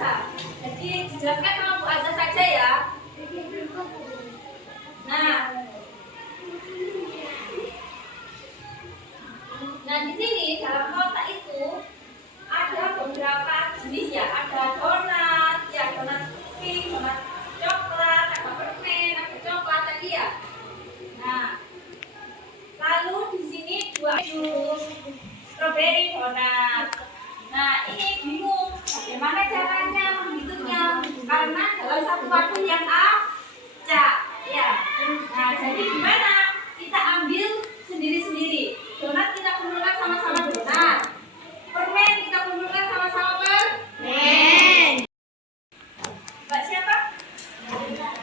bisa. Jadi dijelaskan sama Bu Azza saja ya. Nah di sini dalam kotak itu ada beberapa jenis ya. Ada donat, ya donat pink, donat coklat, ada permen, ada coklat tadi ya. Nah, lalu di sini dua jus strawberry donat. Nah ini bingung bagaimana caranya menghitungnya karena dalam satu waktu yang acak ya. Nah jadi gimana? Kita ambil sendiri-sendiri. Donat kita kumpulkan sama-sama donat. Permen kita kumpulkan sama-sama permen. Mbak siapa?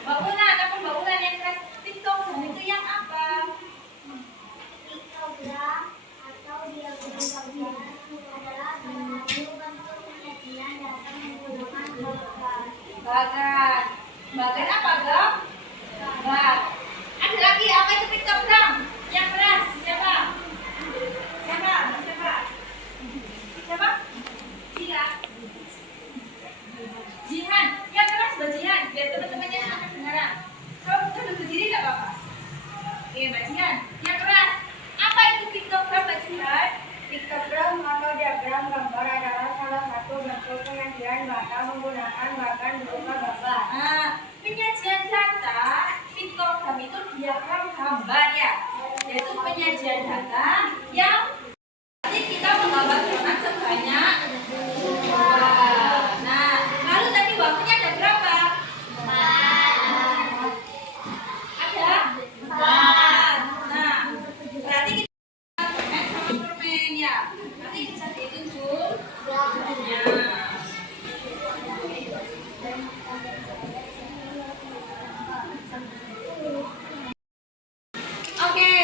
Mbak Una, ataupun Mbak Una yang kelas piktogram itu yang apa? Piktogram atau diagram gambar adalah salah satu bentuk penyajian data menggunakan bagan. Bagan apa, Gam? Bagan. Ada lagi apa itu piktogram? Yang keras siapa? Siapa? Siapa? Siapa? Tidak. Jihan. Yang keras Mbak Jihan. Biar teman-temannya sama kedengaran. Kalau bukan berdiri tidak apa-apa. Oke, Mbak Jihan. Yang keras. Apa itu piktogram, Mbak Jihan? Piktogram atau diagram gambar adalah salah satu bentuk penyajian data menggunakan bagan berupa gambar. Nah, penyajian data piktogram itu diagram gambar ya, yaitu penyajian data yang nanti kita menggambar donat sebanyak dua. Nah, lalu tadi waktunya ada berapa? 4. Ada 4. Nah, berarti kita permen sama permen ya. Nanti bisa dihitung jumlahnya. Oke,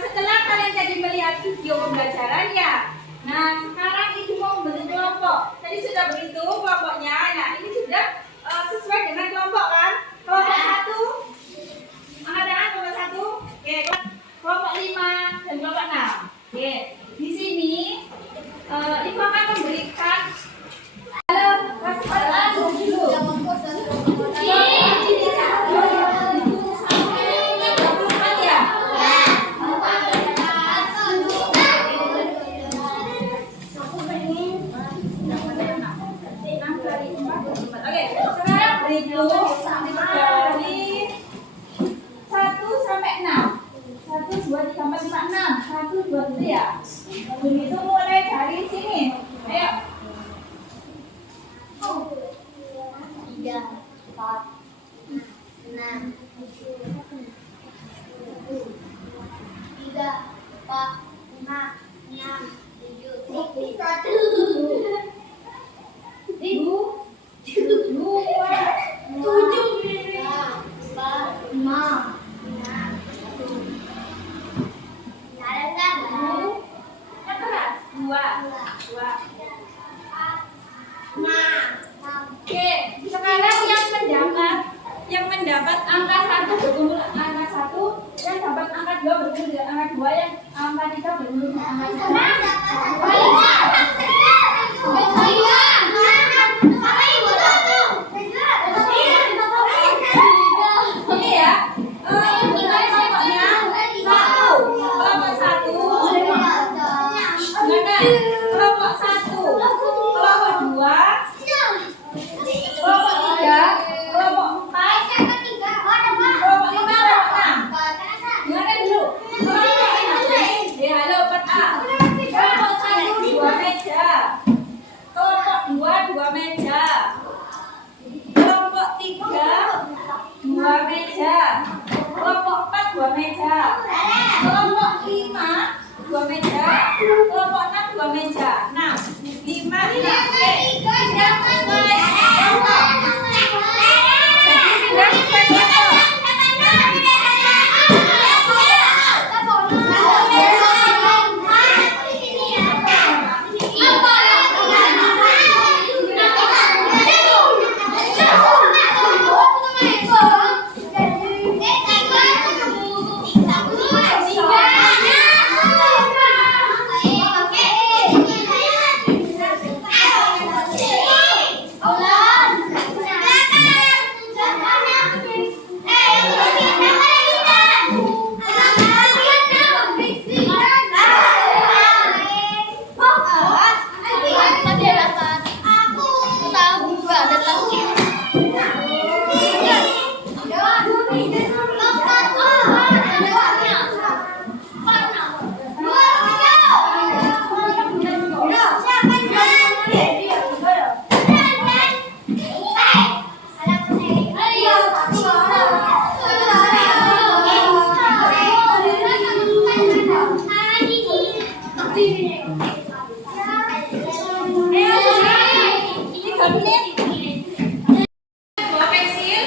setelah kalian tadi melihat video pembelajaran ya. Nah, sekarang ibu mau membentuk kelompok. Tadi sudah berhitung kelompoknya. Nah, ini sudah sesuai dengan kelompok kan? Kelompok 1. Angkat tangan kelompok 1. Oke, kelompok 5 dan kelompok 6. Oke, di sini ibu akan memberikan dari 1 sampai 6. 1, 2, 3, 4, 5, 6. 1, 2, 3 ya. Begitu mulai dari sini. Ayo. 3, 4, 6, 3, 4, 5, 6, 7, Oke, sekarang yang mendapat angka 1 berkumpul angka 1, yang dapat angka 2 berkumpul dengan angka 2, yang angka 3 berkumpul dengan angka 3. Oke ya. Mulai kelompoknya 1. Kelompok 1. Kelompok 1. Kelompok 2. Kelompok 3, kelompok 4, kelompok 5, kelompok 6. Dengarkan dulu. Halo 4A. Kelompok 1 2 meja. Kelompok 2 2 meja. Kelompok 3 2 meja. Kelompok 4 2 meja. Kelompok 5 2 meja. Kelompok 6 2 meja. 6 5 tidak sesuai kelompok. Jadi tidak sesuai kelompok. menit. Bawa pensil.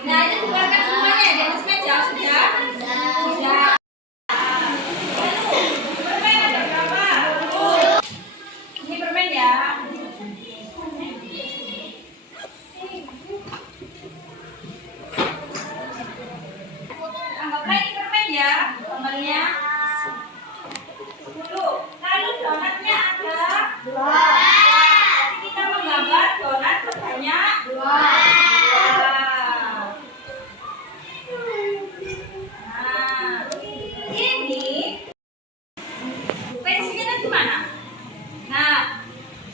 Nah, ini keluarkan semuanya di atas meja. Sudah? Sudah. Permen ada berapa? Ini permen ya. Anggaplah ini permen ya. Totalnya 10. Lalu donatnya ada 2. Jadi kita menggambar donat sebanyak 2. Nah, ini pensilnya di mana? Nah,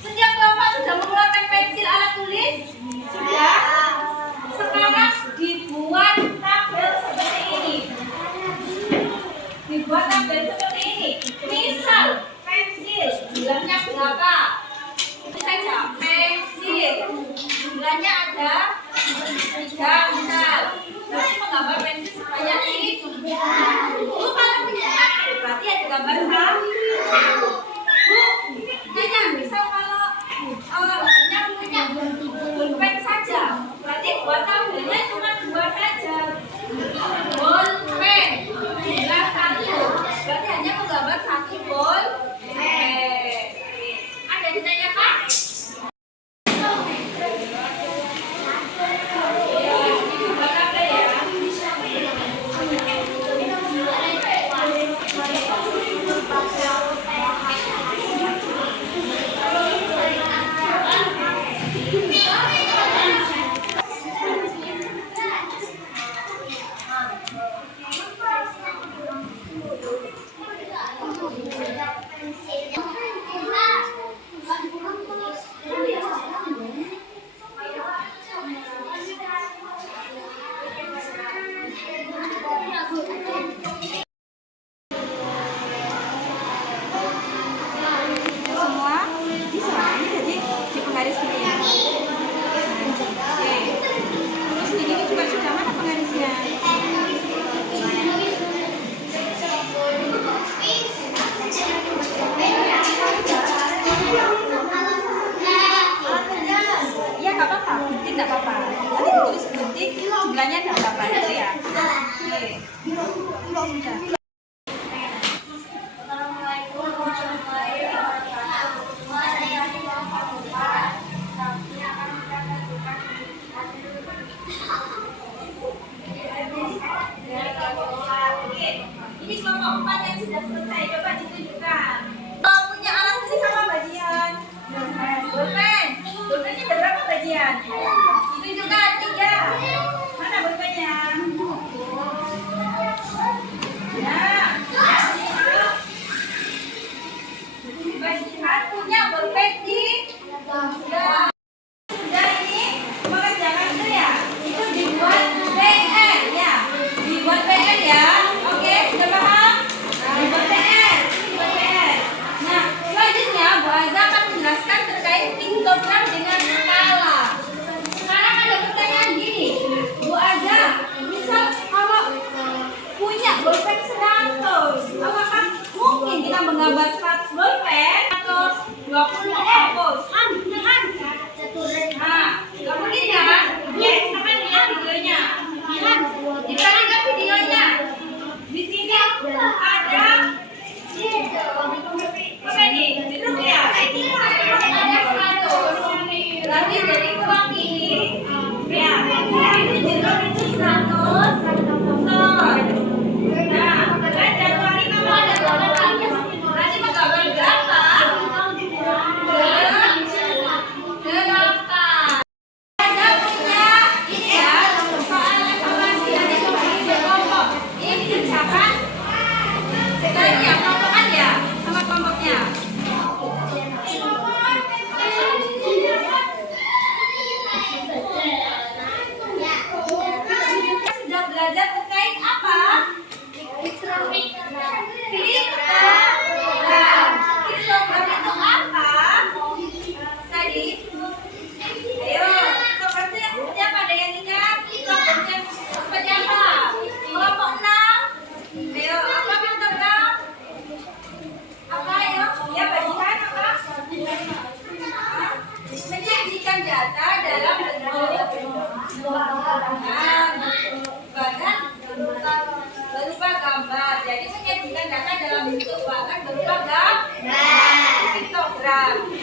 setiap kelompok sudah mengeluarkan pensil alat tulis? Sudah? Sekarang dibuat tabel seperti ini. Dibuat tabel seperti ini. Misal, pensil jumlahnya berapa? Ini saja, pensil jumlahnya ada 3 misal. Berarti menggambar pensil sebanyak ini. Bu, kalau punya 1, berarti ada gambar 1. Bu, tanya, misal kalau punya pulpen saja, berarti buat tabelnya cuma 2 saja. Pulpen jumlah 1, berarti hanya menggambar 1 pulpen. Ada yang ditanyakan? Buat tabel ya. Semua bisa ini jadi di penggaris gini ya. Oke. Terus ini juga sudah mana penggarisnya? Iya nggak apa-apa, gunting nggak apa-apa. Nanti ditulis gunting jumlahnya ada berapa itu ya. Oke. Sudah. Ini kelompok 4 yang sudah selesai, coba ditunjukkan. Kalau punya alat tulis sama bagian? Bolpen. Bolpennya ada berapa bagian? Ditunjukkan 3. Mana bolpennya? Nah, bagian punya bolpen di 3. Sudah ini mengerjakan itu ya? Itu dibuat PR ya? Dibuat PR ya? Oke, sudah paham? Dibuat PR. Dibuat PR. Nah, selanjutnya Bu Aza akan menjelaskan terkait piktogram dengan skala. Sekarang ada pertanyaan gini, Bu Aza, misal kalau punya bolpen 100, apakah mungkin kita menggambar 100 bolpen atau 20 hapus? Nah, nggak mungkin kan? Yes, silahkan lihat videonya. Diperhatikan videonya. Di sini ada apa ini? Jeruk ya? Ada 100. Berarti dari uang ini, ya, ini jeruk itu 100. Nah, dan jadwal ini kamu ada berapa? Berarti menggambar berapa? 8. Ada punya ini ya, soal evaluasi dari kelompok. Ini dikerjakan sekali ya, kelompokan ya, sama kelompoknya. bentuk bahan berupa piktogram.